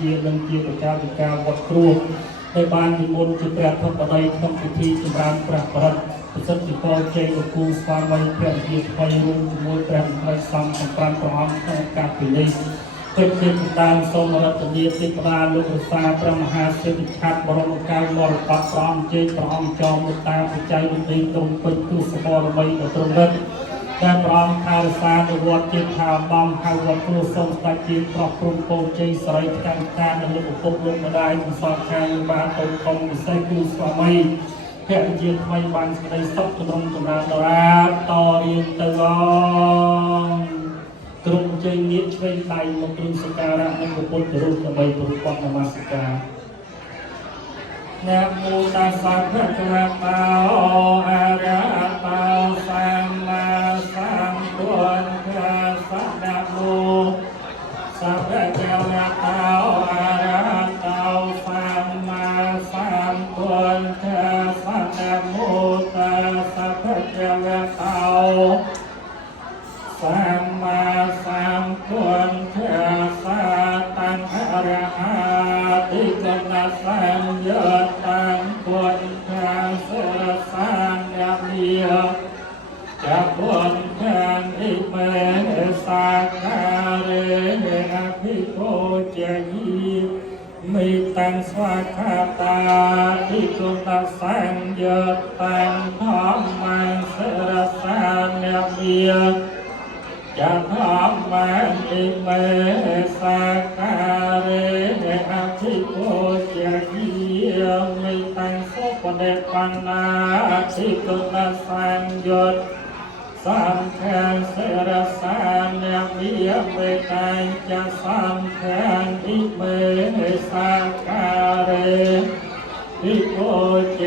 ជានឹងជាប្រជាវិការវត្តគ្រួហើយបាននិមន្តជាព្រះធម្មដីក្នុងពិធីចម្រើនព្រះបរិត្តប្រសិទ្ធិពរជ័យលោកគូស្វាមីព្រះវិហារថ្មីរួមជាមួយព្រះមហាសង្ឃសម្រាប់ព្រះអង្គក្នុងឱកាសពេលនេះពេញជាតាមសូមរតនាទេវតាលោករសាព្រះមហាសេដ្ឋីឆាត់បរមកាយមរតកព្រះអង្គជ័យព្រះអង្គចោមមេត្តាបច្ច័យវិធីទ្រង់ពេញទុសបរមីដ៏ទ្រង់រឹកតែព្រះអង្គថែរក្សានៅវត្តជាថាបំហៅវត្តគ្រួសូមស្ដេចជាប្រោះព្រំពរជ័យសរិទ្ធកម្មការនិងលោកពុទ្ធលោកម្ដាយទាំងសងខាងបានទៅធំពិសេសគូស្វាមីភរិយាថ្មីបានសេចក្តីសុខចម្រុងចម្រើនដល់តរៀងទៅអងទ្រង់ជ័យញាតឆ្វេងដៃមកទ្រង់សក្ការៈនឹងពុទ្ធរូបដើម្បីប្រពន្ធនមស្ការណាមោតាសៈភៈคะវะโตอะระหะโตสัมมาสัมพุทธัสสะนะโมสัพพะคะวะโตอะระหะโตสัมมาสัมพุทธัสสะนะโมตัสสะภะคะวะโตสัมมาสัมพุทธัสสะตังอะระหะติกัณะสัมยตังพุทธัสสะสังฆะมิยจะพุทธังอิเมสักการะอภิโภจยิมิตังสวากขาตาทิกุณสังยตังธรรมังสรสังฆะมิยจะธรรมังอิเมสักการะอภิโภจยิมิตังสุปเดปันนาทิกุณสังยสังฆังสรสังฆะมิยเมตังจะสังฆังอิเมสักการะภิโภจ